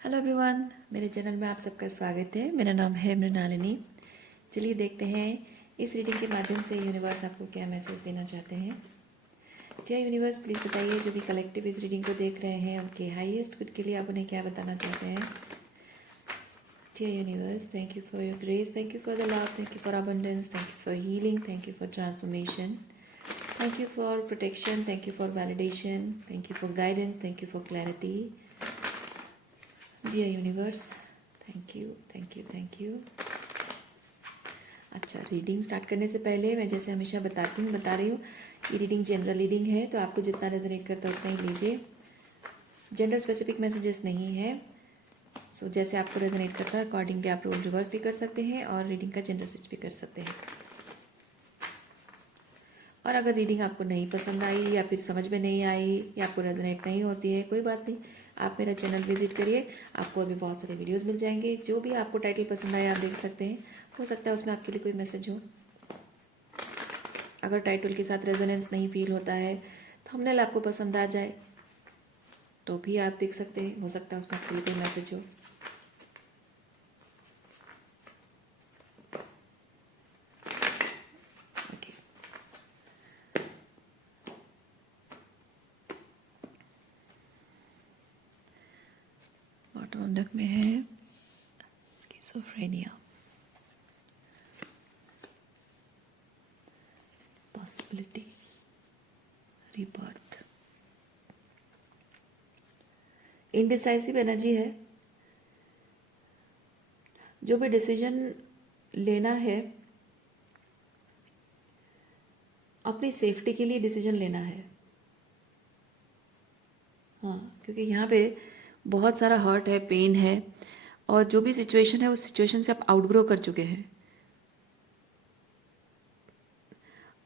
Hello everyone, मेरे channel में आप सबका स्वागत है। मेरा नाम है मृणालिनी। चलिए देखते हैं इस रीडिंग के माध्यम से यूनिवर्स आपको क्या मैसेज देना चाहते हैं। डियर यूनिवर्स, प्लीज़ बताइए जो भी कलेक्टिव इस रीडिंग को देख रहे हैं उनके हाईएस्ट गुड के लिए आप उन्हें क्या बताना चाहते हैं। Dear universe, thank you for your grace, thank you for the love, thank you for abundance, thank you for healing, thank you for transformation, thank you for protection, thank you for validation, thank you for guidance, thank you for clarity. Dear universe, thank you, thank you, thank you. अच्छा, reading start करने से पहले मैं जैसे हमेशा बता रही हूँ, ये रीडिंग जनरल रीडिंग है, तो आपको जितना रेजोनेट करता है उतना ही लीजिए। जेंडर स्पेसिफिक मैसेजेस नहीं है। सो जैसे आपको रेजोनेट करता है अकॉर्डिंगली आप रोल रिवर्स भी कर सकते हैं और रीडिंग का जेंडर स्विच भी कर सकते हैं। और अगर रीडिंग आपको नहीं पसंद आई या फिर समझ में नहीं आई या आपको रेजोनेट नहीं होती है, कोई बात नहीं, आप मेरा चैनल विजिट करिए, आपको अभी बहुत सारे वीडियोस मिल जाएंगे। जो भी आपको टाइटल पसंद आए आप देख सकते हैं, हो सकता है उसमें आपके लिए कोई मैसेज हो। अगर टाइटल के साथ रेजोनेंस नहीं फील होता है, थंबनेल आपको पसंद आ जाए तो भी आप देख सकते हैं, हो सकता है उसमें आपके लिए कोई मैसेज हो। ओके, बॉटम डक में है schizophrenia, possibilities, rebirth, indecisive energy है। जो भी डिसीजन लेना है अपनी सेफ्टी के लिए डिसीजन लेना है। हाँ, क्योंकि यहाँ पे बहुत सारा हर्ट है, पेन है, और जो भी सिचुएशन है उस सिचुएशन से आप आउटग्रो कर चुके हैं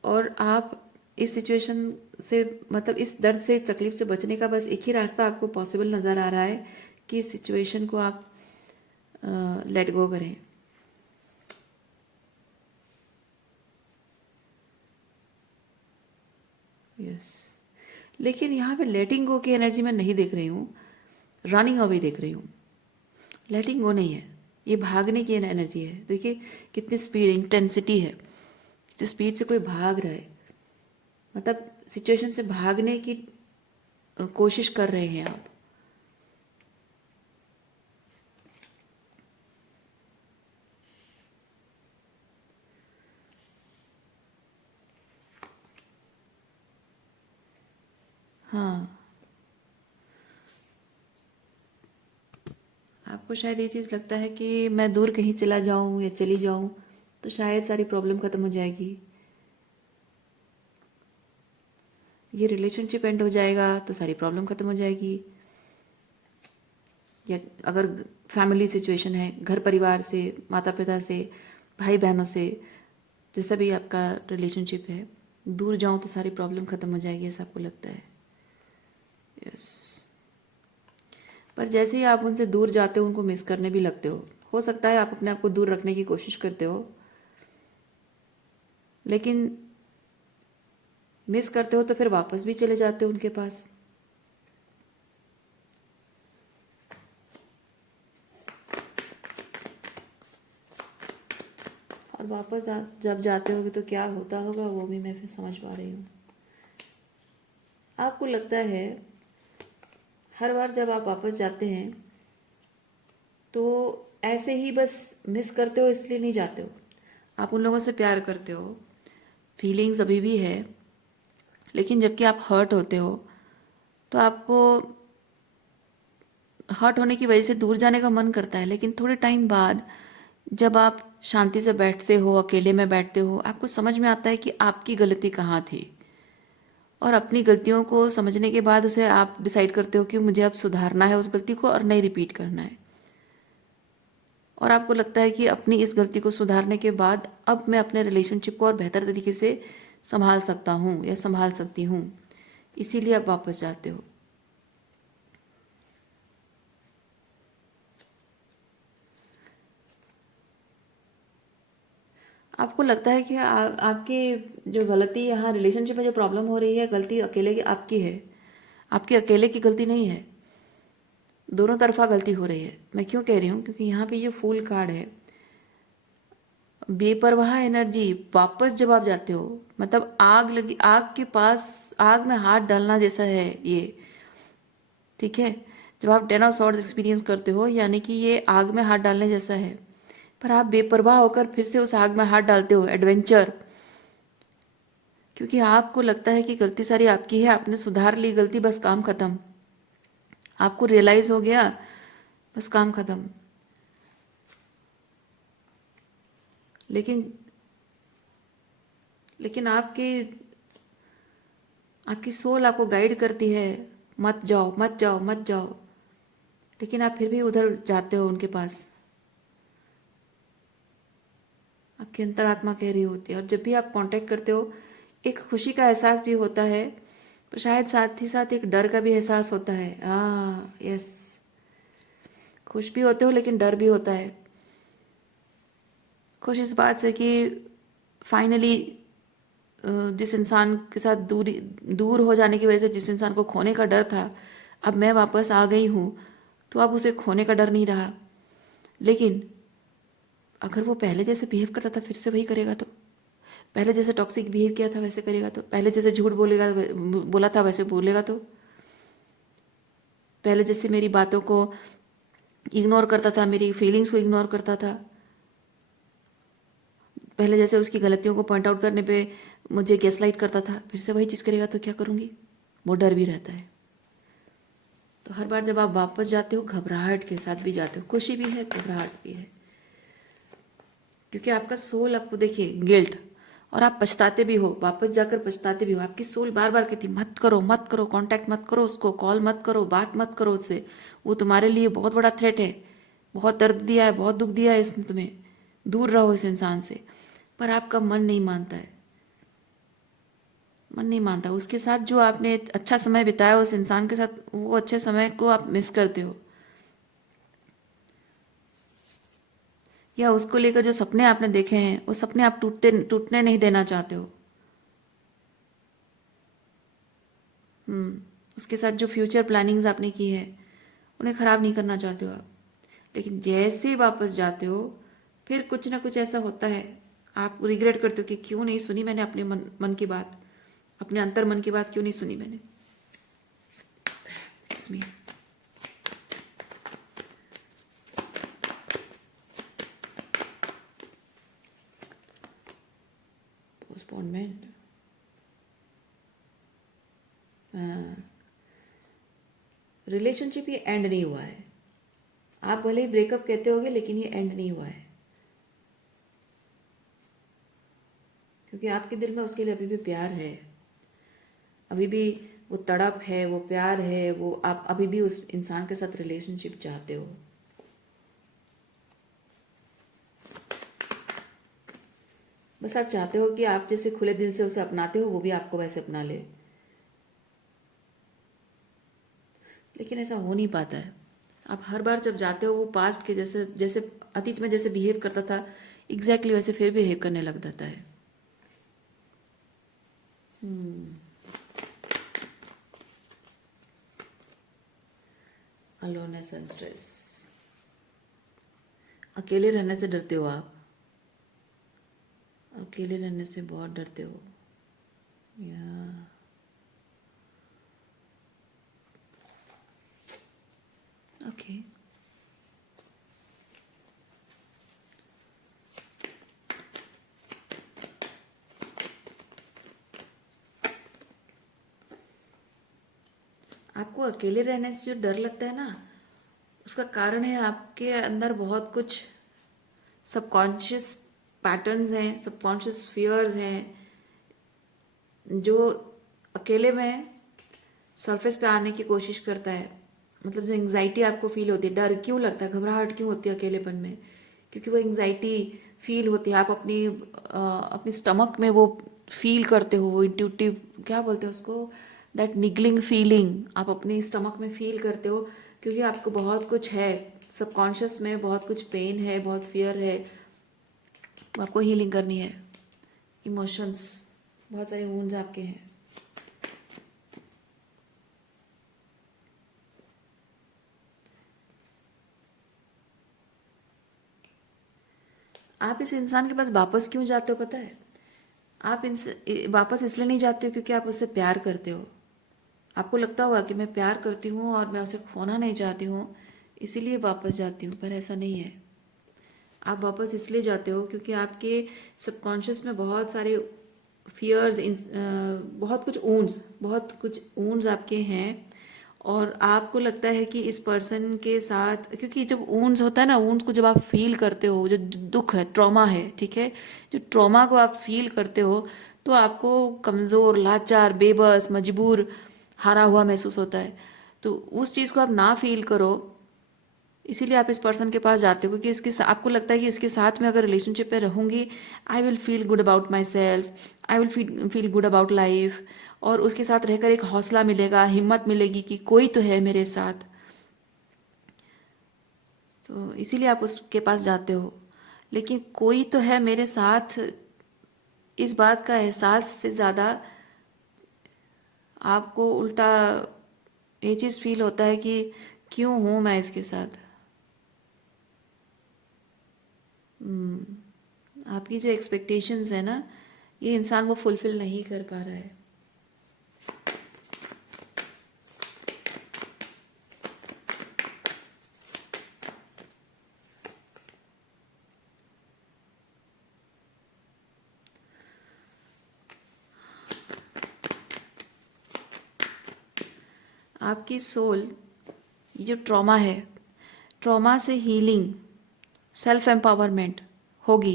और आप इस सिचुएशन से मतलब इस दर्द से, तकलीफ से बचने का बस एक ही रास्ता आपको पॉसिबल नज़र आ रहा है कि इस सिचुएशन को आप लेट गो करें। यस, लेकिन यहाँ पे लेटिंग गो की एनर्जी मैं नहीं देख रही हूँ, रनिंग अवे देख रही हूँ। लेटिंग गो नहीं है, ये भागने की एनर्जी है। देखिए कितनी स्पीड, इंटेंसिटी है, कितनी स्पीड से कोई भाग रहा है, मतलब सिचुएशन से भागने की कोशिश कर रहे हैं आप। हाँ, आपको शायद ये चीज़ लगता है कि मैं दूर कहीं चला जाऊं या चली जाऊं तो शायद सारी प्रॉब्लम ख़त्म हो जाएगी, ये रिलेशनशिप एंड हो जाएगा तो सारी प्रॉब्लम ख़त्म हो जाएगी। या अगर फैमिली सिचुएशन है, घर परिवार से, माता पिता से, भाई बहनों से, जैसा भी आपका रिलेशनशिप है, दूर जाऊं तो सारी प्रॉब्लम ख़त्म हो जाएगी, ऐसा आपको लगता है। यस, पर जैसे ही आप उनसे दूर जाते हो उनको मिस करने भी लगते हो सकता है आप अपने आप को दूर रखने की कोशिश करते हो, लेकिन मिस करते हो तो फिर वापस भी चले जाते हो उनके पास। और वापस जब जाते होगे तो क्या होता होगा वो भी मैं फिर समझ पा रही हूँ। आपको लगता है हर बार जब आप वापस जाते हैं तो ऐसे ही बस मिस करते हो इसलिए नहीं जाते हो, आप उन लोगों से प्यार करते हो, फीलिंग्स अभी भी है, लेकिन जबकि आप हर्ट होते हो तो आपको हर्ट होने की वजह से दूर जाने का मन करता है, लेकिन थोड़े टाइम बाद जब आप शांति से बैठते हो, अकेले में बैठते हो, आपको समझ में आता है कि आपकी गलती कहाँ थी, और अपनी गलतियों को समझने के बाद उसे आप डिसाइड करते हो कि मुझे अब सुधारना है उस गलती को और नहीं रिपीट करना है। और आपको लगता है कि अपनी इस गलती को सुधारने के बाद अब मैं अपने रिलेशनशिप को और बेहतर तरीके से संभाल सकता हूँ या संभाल सकती हूँ, इसीलिए आप वापस जाते हो। आपको लगता है कि आपकी जो गलती यहाँ रिलेशनशिप में जो प्रॉब्लम हो रही है, गलती अकेले की आपकी है, आपकी अकेले की गलती नहीं है। दोनों तरफा गलती हो रही है। मैं क्यों कह रही हूँ, क्योंकि यहाँ पे ये फूल कार्ड है, बेपरवाह एनर्जी। वापस जब आप जाते हो, मतलब आग लगी, आग के पास आग में हाथ डालना जैसा है ये, ठीक है। जब आप 10 ऑफ सॉर्ड्स एक्सपीरियंस करते हो, यानी कि ये आग में हाथ डालने जैसा है, पर आप बेपरवाह होकर फिर से उस आग में हाथ डालते हो, एडवेंचर। क्योंकि आपको लगता है कि गलती सारी आपकी है, आपने सुधार ली गलती, बस काम खत्म। आपको रियलाइज हो गया, बस काम खत्म। लेकिन लेकिन आपकी सोल आपको गाइड करती है, मत जाओ मत जाओ मत जाओ, लेकिन आप फिर भी उधर जाते हो उनके पास। आपकी अंतरात्मा कह रही होती है। और जब भी आप कांटेक्ट करते हो, एक खुशी का एहसास भी होता है, पर शायद साथ ही साथ एक डर का भी एहसास होता है। यस, खुश भी होते हो लेकिन डर भी होता है। खुश इस बात से कि फाइनली जिस इंसान के साथ दूर हो जाने की वजह से जिस इंसान को खोने का डर था, अब मैं वापस आ गई हूँ, तो अब उसे खोने का डर नहीं रहा। लेकिन अगर वो पहले जैसे बिहेव करता था फिर से वही करेगा तो, पहले जैसे टॉक्सिक बिहेव किया था वैसे करेगा तो, पहले जैसे झूठ बोला था वैसे बोलेगा तो, पहले जैसे मेरी बातों को इग्नोर करता था, मेरी फीलिंग्स को इग्नोर करता था, पहले जैसे उसकी गलतियों को पॉइंट आउट करने पे मुझे गैसलाइट करता था, फिर से वही चीज़ करेगा तो क्या करूँगी। वो डर भी रहता है। तो हर बार जब आप वापस जाते हो, घबराहट के साथ भी जाते हो, खुशी भी है घबराहट भी है, क्योंकि आपका सोल आपको, देखिए, गिल्ट, और आप पछताते भी हो, वापस जाकर पछताते भी हो। आपकी सोल बार बार कहती मत करो मत करो, कांटेक्ट मत करो उसको, कॉल मत करो, बात मत करो उससे, वो तुम्हारे लिए बहुत बड़ा थ्रेट है, बहुत दर्द दिया है, बहुत दुख दिया है इसने तुम्हें, दूर रहो इस इंसान से। पर आपका मन नहीं मानता है, मन नहीं मानता। उसके साथ जो आपने अच्छा समय बिताया उस इंसान के साथ, वो अच्छे समय को आप मिस करते हो, या उसको लेकर जो सपने आपने देखे हैं वो सपने आप टूटने नहीं देना चाहते हो। उसके साथ जो फ्यूचर प्लानिंग्स आपने की है उन्हें ख़राब नहीं करना चाहते हो आप। लेकिन जैसे ही वापस जाते हो, फिर कुछ ना कुछ ऐसा होता है, आप रिग्रेट करते हो कि क्यों नहीं सुनी मैंने अपने मन की बात, अपने अंतर मन की बात क्यों नहीं सुनी मैंने। Excuse me. पोस्टपोनमेंट, रिलेशनशिप ये एंड नहीं हुआ है। आप भले ही ब्रेकअप कहते होगे, लेकिन ये एंड नहीं हुआ है, क्योंकि आपके दिल में उसके लिए अभी भी प्यार है, अभी भी वो तड़प है, वो प्यार है, वो आप अभी भी उस इंसान के साथ रिलेशनशिप चाहते हो। बस आप चाहते हो कि आप जैसे खुले दिल से उसे अपनाते हो, वो भी आपको वैसे अपना ले, लेकिन ऐसा हो नहीं पाता है। आप हर बार जब जाते हो, वो पास्ट के जैसे, जैसे अतीत में जैसे बिहेव करता था, एग्जैक्टली वैसे फिर बिहेव करने लग जाता है। अलोननेस एंड स्ट्रेस, अकेले रहने से डरते हो आप, अकेले रहने से बहुत डरते हो, या ओके। आपको अकेले रहने से जो डर लगता है ना, उसका कारण है आपके अंदर बहुत कुछ सबकॉन्शियस पैटर्न्स हैं, सबकॉन्शियस फियर्स हैं, जो अकेले में सरफेस पे आने की कोशिश करता है। मतलब जो एंग्जाइटी आपको फील होती है, डर क्यों लगता है, घबराहट क्यों होती है अकेलेपन में, क्योंकि वो एंग्जाइटी फील होती है। आप अपनी स्टमक में वो फील करते हो, वो इंट्यूटिव, क्या बोलते हैं उसको, दैट निगलिंग फीलिंग आप अपनी स्टमक में फील करते हो, क्योंकि आपको बहुत कुछ है सबकॉन्शियस में, बहुत कुछ पेन है, बहुत फियर है, आपको हीलिंग करनी है। इमोशंस, बहुत सारे वुंड्स आपके हैं। आप इस इंसान के पास वापस क्यों जाते हो पता है? आप वापस इसलिए नहीं जाते हो क्योंकि आप उससे प्यार करते हो। आपको लगता होगा कि मैं प्यार करती हूँ और मैं उसे खोना नहीं चाहती हूँ, इसीलिए वापस जाती हूँ, पर ऐसा नहीं है। आप वापस इसलिए जाते हो क्योंकि आपके सबकॉन्शियस में बहुत सारे फियर्स, बहुत कुछ ऊंड्स आपके हैं, और आपको लगता है कि इस पर्सन के साथ, क्योंकि जब ऊंड्स होता है ना, ऊंड्स को जब आप फील करते हो, जो दुख है, ट्रॉमा है, ठीक है, जो ट्रॉमा को आप फील करते हो, तो आपको कमज़ोर, लाचार, बेबस, मजबूर, हारा हुआ महसूस होता है। तो उस चीज़ को आप ना फील करो, इसीलिए आप इस पर्सन के पास जाते हो, क्योंकि आपको लगता है कि इसके साथ में अगर रिलेशनशिप में रहूंगी, I will feel good about my self, I will feel good about life, और उसके साथ रहकर एक हौसला मिलेगा, हिम्मत मिलेगी कि कोई तो है मेरे साथ। तो इसीलिए आप उसके पास जाते हो। लेकिन कोई तो है मेरे साथ, इस बात का एहसास से ज़्यादा आपको उल्टा ये चीज़ फील होता है कि क्यों हूँ मैं इसके साथ। आपकी जो एक्सपेक्टेशंस है ना, ये इंसान वो फुलफिल नहीं कर पा रहा है। आपकी सोल, ये जो ट्रॉमा है, ट्रॉमा से हीलिंग, सेल्फ एम्पावरमेंट होगी,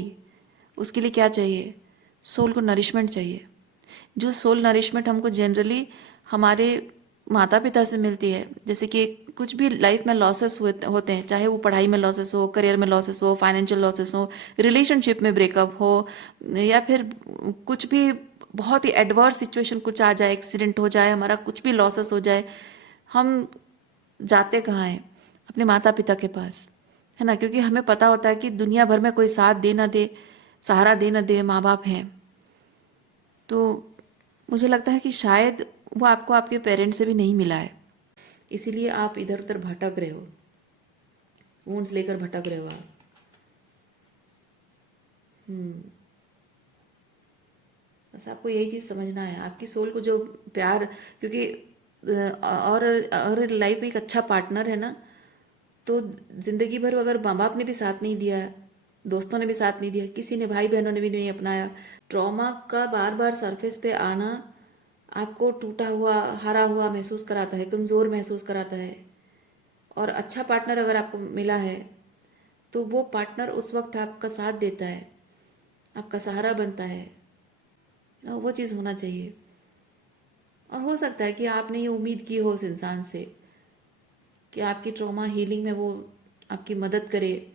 उसके लिए क्या चाहिए? सोल को नरिशमेंट चाहिए। जो सोल नरिशमेंट हमको जनरली हमारे माता पिता से मिलती है, जैसे कि कुछ भी लाइफ में लॉसेस होते हैं, चाहे वो पढ़ाई में लॉसेस हो, करियर में लॉसेस हो, फाइनेंशियल लॉसेस हो, रिलेशनशिप में ब्रेकअप हो, या फिर कुछ भी बहुत ही एडवर्स सिचुएशन कुछ आ जाए, एक्सीडेंट हो जाए, हमारा कुछ भी लॉसेस हो जाए, हम जाते कहाँ हैं? अपने माता पिता के पास, है ना? क्योंकि हमें पता होता है कि दुनिया भर में कोई साथ दे ना दे, सहारा दे ना दे, माँ बाप हैं। तो मुझे लगता है कि शायद वो आपको आपके पेरेंट्स से भी नहीं मिला है, इसीलिए आप इधर उधर भटक रहे हो, वुंड्स लेकर भटक रहे हो आप। बस आपको यही चीज़ समझना है, आपकी सोल को जो प्यार, क्योंकि और लाइफ में एक अच्छा पार्टनर है ना, तो जिंदगी भर अगर माँ बाप ने भी साथ नहीं दिया, दोस्तों ने भी साथ नहीं दिया, किसी ने, भाई बहनों ने भी नहीं अपनाया, ट्रॉमा का बार बार सरफेस पे आना आपको टूटा हुआ, हारा हुआ महसूस कराता है, कमज़ोर महसूस कराता है। और अच्छा पार्टनर अगर आपको मिला है, तो वो पार्टनर उस वक्त आपका साथ देता है, आपका सहारा बनता है ना, वो चीज़ होना चाहिए। और हो सकता है कि आपने ये उम्मीद की हो उस इंसान से कि आपकी ट्रॉमा हीलिंग में वो आपकी मदद करे,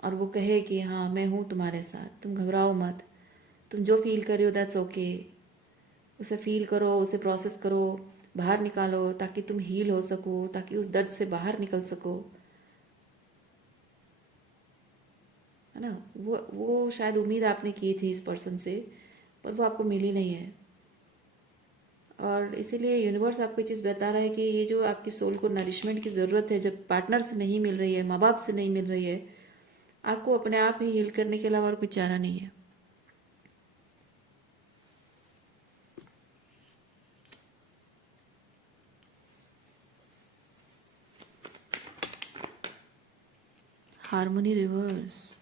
और वो कहे कि हाँ मैं हूँ तुम्हारे साथ, तुम घबराओ मत, तुम जो फील कर रही हो दैट्स ओके, उसे फील करो, उसे प्रोसेस करो, बाहर निकालो, ताकि तुम हील हो सको, ताकि उस दर्द से बाहर निकल सको, है ना? वो शायद उम्मीद आपने की थी इस पर्सन से, पर वो आपको मिली नहीं है। और इसीलिए यूनिवर्स आपको ये चीज़ बता रहा है कि ये जो आपकी सोल को नरिशमेंट की ज़रूरत है, जब पार्टनर से नहीं मिल रही है, माँ बाप से नहीं मिल रही है, आपको अपने आप ही हील करने के अलावा और कोई चारा नहीं है। Harmony reverse.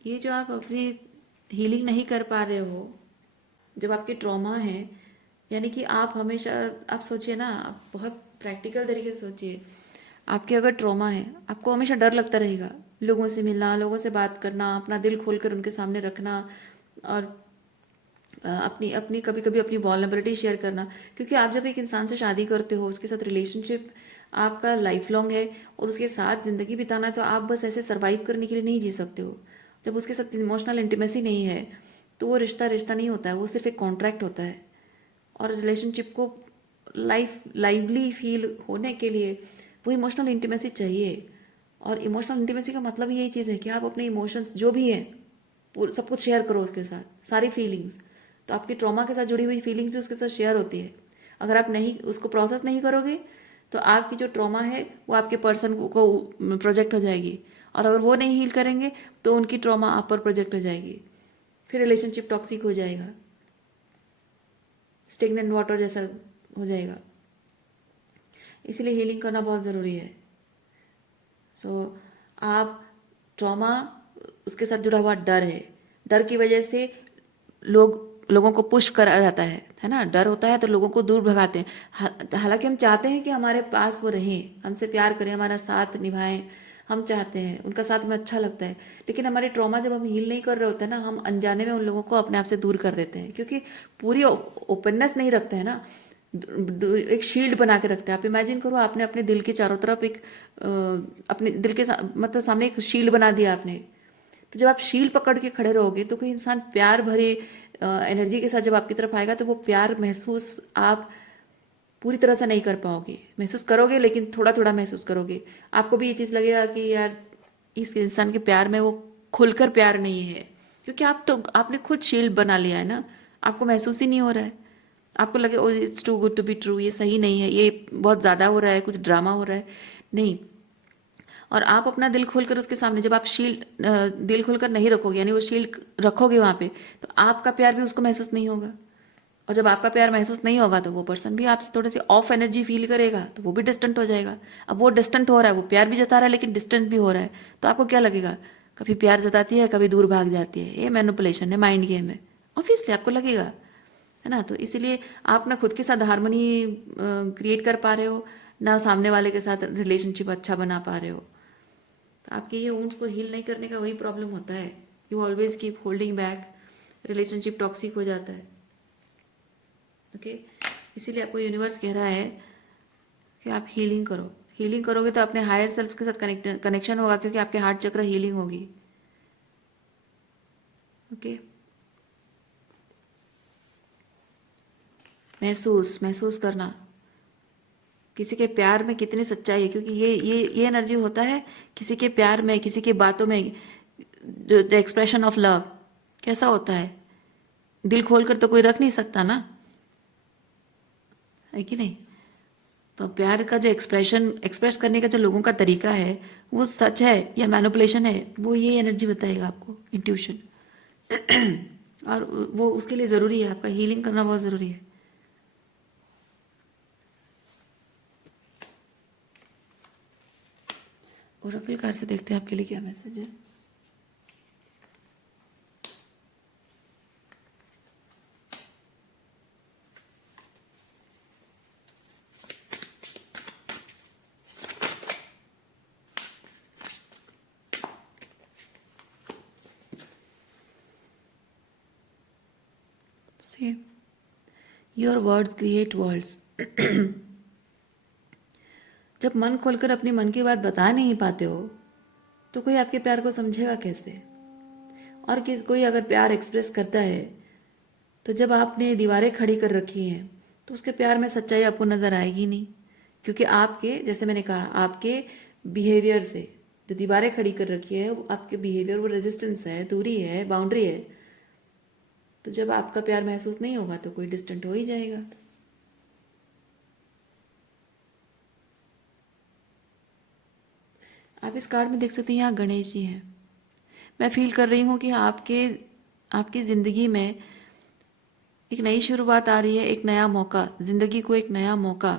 ये जो आप अपनी हीलिंग नहीं कर पा रहे हो, जब आपके ट्रॉमा है, यानी कि आप हमेशा, आप सोचिए ना, आप बहुत प्रैक्टिकल तरीके से सोचिए, आपके अगर ट्रॉमा है, आपको हमेशा डर लगता रहेगा लोगों से मिलना, लोगों से बात करना, अपना दिल खोलकर उनके सामने रखना, और अपनी अपनी कभी कभी अपनी वॉल्नरेबिलिटी शेयर करना, क्योंकि आप जब एक इंसान से शादी करते हो, उसके साथ रिलेशनशिप आपका लाइफ लॉन्ग है, और उसके साथ ज़िंदगी बिताना है, तो आप बस ऐसे सरवाइव करने के लिए नहीं जी सकते हो। जब उसके साथ इमोशनल इंटीमेसी नहीं है, तो वो रिश्ता रिश्ता नहीं होता है, वो सिर्फ एक कॉन्ट्रैक्ट होता है। और रिलेशनशिप को लाइवली फील होने के लिए वो इमोशनल इंटीमेसी चाहिए। और इमोशनल इंटीमेसी का मतलब ही यही चीज़ है कि आप अपने इमोशंस जो भी हैं सब कुछ शेयर करो उसके साथ, सारी फीलिंग्स। तो आपकी ट्रॉमा के साथ जुड़ी हुई फीलिंग्स भी उसके साथ शेयर होती है। अगर आप नहीं उसको प्रोसेस नहीं करोगे, तो आपकी जो ट्रॉमा है वो आपके पर्सन को प्रोजेक्ट हो जाएगी, और अगर वो नहीं हील करेंगे तो उनकी ट्रॉमा आप पर प्रोजेक्ट हो जाएगी, फिर रिलेशनशिप टॉक्सिक हो जाएगा, स्टेगनेंट वाटर जैसा हो जाएगा। इसलिए हीलिंग करना बहुत ज़रूरी है। सो आप ट्रॉमा, उसके साथ जुड़ा हुआ डर है, डर की वजह से लोगों को पुश करा जाता है ना। डर होता है तो लोगों को दूर भगाते हैं। हालांकि हम चाहते हैं कि हमारे पास वो रहें, हमसे प्यार करें, हमारा साथ निभाएं, हम चाहते हैं, उनका साथ में अच्छा लगता है। लेकिन हमारे ट्रॉमा जब हम हील नहीं कर रहे होते हैं ना, हम अनजाने में उन लोगों को अपने आप से दूर कर देते हैं, क्योंकि पूरी ओपननेस नहीं रखते हैं ना, एक शील्ड बना के रखते हैं। आप इमेजिन करो, आपने अपने दिल के चारों तरफ एक अपने दिल के मतलब सामने एक शील्ड बना दिया आपने। तो जब आप शील्ड पकड़ के खड़े रहोगे तो कोई इंसान प्यार भरे एनर्जी के साथ जब आपकी तरफ आएगा तो वो प्यार महसूस आप पूरी तरह से नहीं कर पाओगे। महसूस करोगे लेकिन थोड़ा थोड़ा महसूस करोगे। आपको भी ये चीज़ लगेगा कि यार इस इंसान के प्यार में वो खुलकर प्यार नहीं है, क्योंकि आपने खुद शील्ड बना लिया है ना। आपको महसूस ही नहीं हो रहा है, आपको लगे oh it's too good to be true, ये सही नहीं है, ये बहुत ज़्यादा हो रहा है, कुछ ड्रामा हो रहा है। नहीं, और आप अपना दिल खोलकर उसके सामने जब आप शील्ड दिल खोलकर नहीं रखोगे, यानी वो शील्ड रखोगे वहाँ पे, तो आपका प्यार भी उसको महसूस नहीं होगा। और जब आपका प्यार महसूस नहीं होगा तो वो पर्सन भी आपसे थोड़ी सी ऑफ एनर्जी फील करेगा, तो वो भी डिस्टेंट हो जाएगा। अब वो डिस्टेंट हो रहा है, वो प्यार भी जता रहा है लेकिन डिस्टेंट भी हो रहा है, तो आपको क्या लगेगा? कभी प्यार जताती है, कभी दूर भाग जाती है, ये मैनिपुलेशन है, माइंड गेम है। ऑब्वियसली आपको लगेगा, है ना। तो इसीलिए आप ना खुद के साथ हारमोनी क्रिएट कर पा रहे हो, ना सामने वाले के साथ रिलेशनशिप अच्छा बना पा रहे हो। तो आपके ये वुंड्स को हील नहीं करने का वही प्रॉब्लम होता है। You always keep holding back, relationship toxic हो जाता है। ओके, इसीलिए आपको यूनिवर्स कह रहा है कि आप हीलिंग करो। हीलिंग करोगे तो अपने हायर सेल्फ के साथ कनेक्शन होगा, क्योंकि आपके हार्ट चक्र हीलिंग होगी। ओके, महसूस महसूस करना किसी के प्यार में कितनी सच्चाई है, क्योंकि ये एनर्जी होता है किसी के प्यार में, किसी के बातों में। जो एक्सप्रेशन ऑफ लव कैसा होता है, दिल खोलकर तो कोई रख नहीं सकता ना, है कि नहीं। तो प्यार का जो एक्सप्रेस करने का जो लोगों का तरीका है, वो सच है या मैनिपुलेशन है, वो ये एनर्जी बताएगा आपको, इंट्यूशन। और वो उसके लिए ज़रूरी है, आपका हीलिंग करना बहुत ज़रूरी है। ओरेकल कार्ड से देखते हैं आपके लिए क्या मैसेज है। See, your words create worlds. जब मन खोलकर अपनी मन की बात बता नहीं पाते हो तो कोई आपके प्यार को समझेगा कैसे? और कोई अगर प्यार एक्सप्रेस करता है तो जब आपने दीवारें खड़ी कर रखी हैं तो उसके प्यार में सच्चाई आपको नज़र आएगी नहीं, क्योंकि आपके, जैसे मैंने कहा, आपके बिहेवियर से जो दीवारें खड़ी कर रखी है, वो आपके बिहेवियर, वो रेजिस्टेंस है, दूरी है, बाउंड्री है। तो जब आपका प्यार महसूस नहीं होगा तो कोई डिस्टेंट हो ही जाएगा। आप इस कार्ड में देख सकते हैं, यहाँ गणेश जी हैं। मैं फील कर रही हूँ कि आपकी ज़िंदगी में एक नई शुरुआत आ रही है, एक नया मौका, ज़िंदगी को एक नया मौका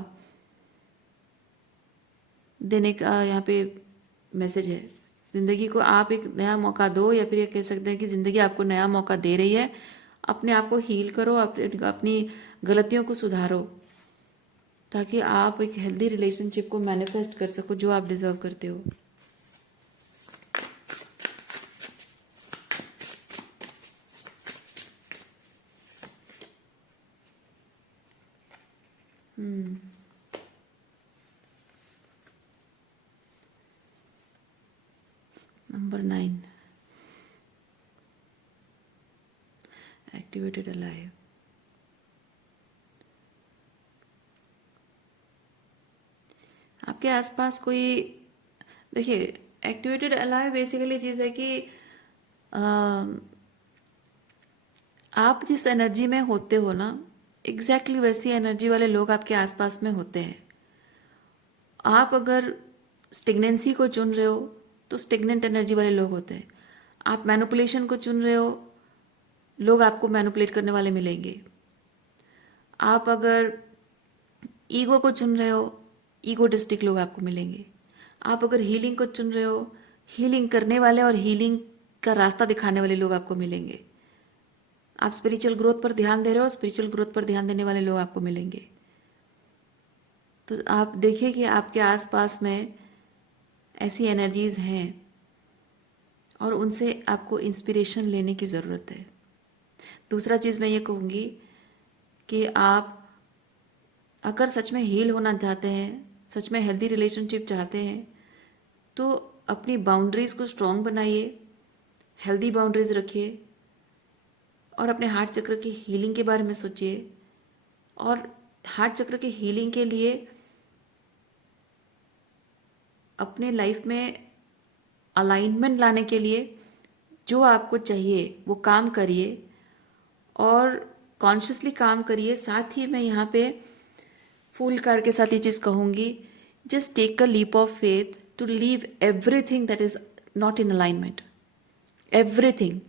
देने का यहाँ पे मैसेज है। ज़िंदगी को आप एक नया मौका दो, या फिर ये कह सकते हैं कि ज़िंदगी आपको नया मौका दे रही है। अपने आप को हील करो, अपनी गलतियों को सुधारो, ताकि आप एक हेल्दी रिलेशनशिप को मैनिफेस्ट कर सको जो आप डिज़र्व करते हो। Number 9, activated alive. आपके आसपास कोई, देखिए, एक्टिवेटेड अलाइव बेसिकली चीज़ है कि आप जिस एनर्जी में होते हो ना, एग्जैक्टली वैसी एनर्जी वाले लोग आपके आसपास में होते हैं। आप अगर स्टिग्नेंसी को चुन रहे हो तो स्टिग्नेंट एनर्जी वाले लोग होते हैं। आप मैनिपुलेशन को चुन रहे हो, लोग आपको मैनिपुलेट करने वाले मिलेंगे। आप अगर ईगो को चुन रहे हो, ईगोटिस्टिक लोग आपको मिलेंगे। आप अगर हीलिंग को चुन रहे हो, हीलिंग करने वाले और हीलिंग का रास्ता दिखाने वाले लोग आपको मिलेंगे। आप स्पिरिचुअल ग्रोथ पर ध्यान दे रहे हो, स्पिरिचुअल ग्रोथ पर ध्यान देने वाले लोग आपको मिलेंगे। तो आप देखिए कि आपके आसपास में ऐसी एनर्जीज हैं और उनसे आपको इंस्पिरेशन लेने की ज़रूरत है। दूसरा चीज़ मैं ये कहूँगी कि आप अगर सच में हील होना चाहते हैं, सच में हेल्दी रिलेशनशिप चाहते हैं, तो अपनी बाउंड्रीज़ को स्ट्रॉन्ग बनाइए, हेल्दी बाउंड्रीज़ रखिए और अपने हार्ट चक्र की हीलिंग के बारे में सोचिए। और हार्ट चक्र की हीलिंग के लिए अपने लाइफ में अलाइनमेंट लाने के लिए जो आपको चाहिए वो काम करिए और कॉन्शियसली काम करिए। साथ ही मैं यहाँ पे फुल कार्ड के साथ ये चीज़ कहूँगी, just take a leap of faith to leave everything that is not in alignment. Everything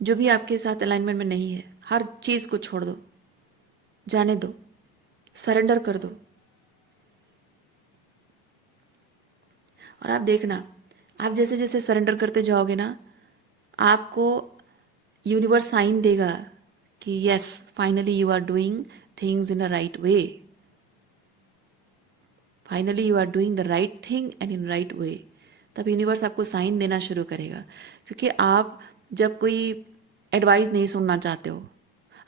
जो भी आपके साथ अलाइनमेंट में नहीं है, हर चीज़ को छोड़ दो, जाने दो, सरेंडर कर दो। और आप देखना, आप जैसे जैसे सरेंडर करते जाओगे ना, आपको यूनिवर्स साइन देगा कि yes finally you are doing things in a right way. Finally you are doing the right thing and in right way. तब यूनिवर्स आपको साइन देना शुरू करेगा। क्योंकि आप जब कोई एडवाइस नहीं सुनना चाहते हो,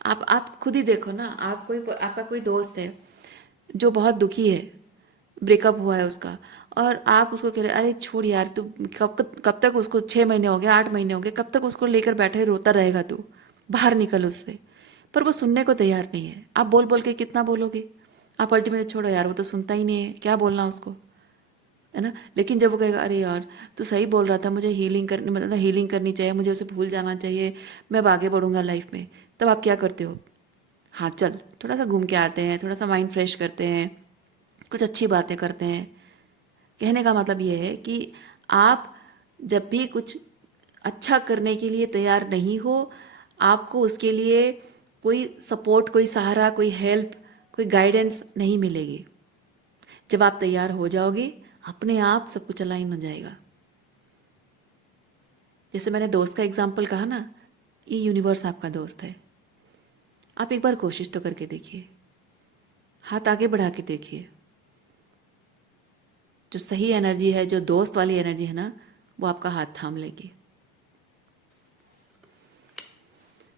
आप खुद ही देखो ना, आपका कोई दोस्त है जो बहुत दुखी है, ब्रेकअप हुआ है उसका, और आप उसको कह रहे अरे छोड़ यार, तू कब तक उसको 6 महीने हो गए, 8 महीने हो गए, कब तक उसको लेकर बैठे रोता रहेगा, तू बाहर निकल उससे। पर वो सुनने को तैयार नहीं है। आप बोल बोल के कितना बोलोगे? आप अल्टीमेटली छोड़ो यार, वो तो सुनता ही नहीं है, क्या बोलना उसको, है ना। लेकिन जब वो कहेगा अरे यार तू सही बोल रहा था, मुझे हीलिंग करनी, मतलब हीलिंग करनी चाहिए, मुझे उसे भूल जाना चाहिए, मैं अब आगे बढ़ूंगा लाइफ में, तब आप क्या करते हो? हाँ चल थोड़ा सा घूम के आते हैं, थोड़ा सा माइंड फ्रेश करते हैं, कुछ अच्छी बातें करते हैं। कहने का मतलब ये है कि आप जब भी कुछ अच्छा करने के लिए तैयार नहीं हो, आपको उसके लिए कोई सपोर्ट, कोई सहारा, कोई हेल्प, कोई गाइडेंस नहीं मिलेगी। जब आप तैयार हो जाओगे, अपने आप सब कुछ अलाइन हो जाएगा। जैसे मैंने दोस्त का एग्जाम्पल कहा ना, ये यूनिवर्स आपका दोस्त है। आप एक बार कोशिश तो करके देखिए, हाथ आगे बढ़ा के देखिए। जो सही एनर्जी है, जो दोस्त वाली एनर्जी है ना, वो आपका हाथ थाम लेगी।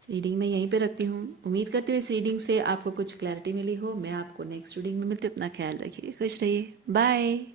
रीडिंग मैं यहीं पे रखती हूँ। उम्मीद करती हूँ इस रीडिंग से आपको कुछ क्लैरिटी मिली हो। मैं आपको नेक्स्ट रीडिंग में मिलती हूँ। अपना ख्याल रखिए, खुश रहिए, बाय।